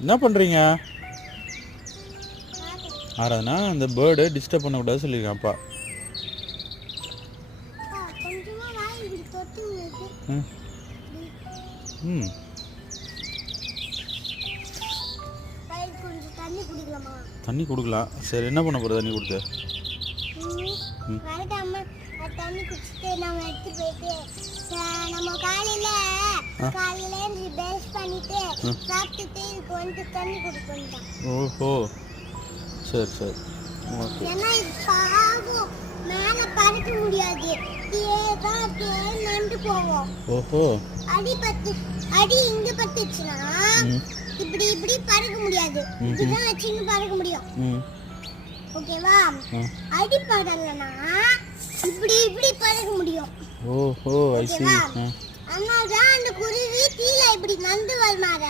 என்ன பண்ணுறீங்க? ஆராதனா அந்த பேர்டை டிஸ்டர்ப் பண்ணக்கூடாது சொல்லியிருக்கேன் அப்பா. ம் ம் தண்ணி கொடுக்கலாம். சரி, என்ன பண்ண போகிற தண்ணி கொடுத்து? தண்ணி குடிச்சிட்டு நம்ம எடுத்து போயிட்டு நம்ம காலையில பிரஷ் பண்ணிட்டு சாப்பிட்டுட்டு இதுக்கு வந்து தண்ணி கொடுக்கணும். ஓஹோ, சரி சரி, ஓகே. ஏன்னா இது பாவம் மேல பறக்க முடியாது, நண்டு போவோம். ஓஹோ, அடி இங்க பட்டுச்சுன்னா இப்படி இப்படி பறக்க முடியாது, இதுதான் வச்சுன்னு பறக்க முடியும். ஓகேவா? அடி படலனா இப்படி இப்படி பறக்க முடியும். ஓஹோ, ஐ சீ. அதனாலதான் அந்த குருவி கீழே இப்படி நந்து வல்மாற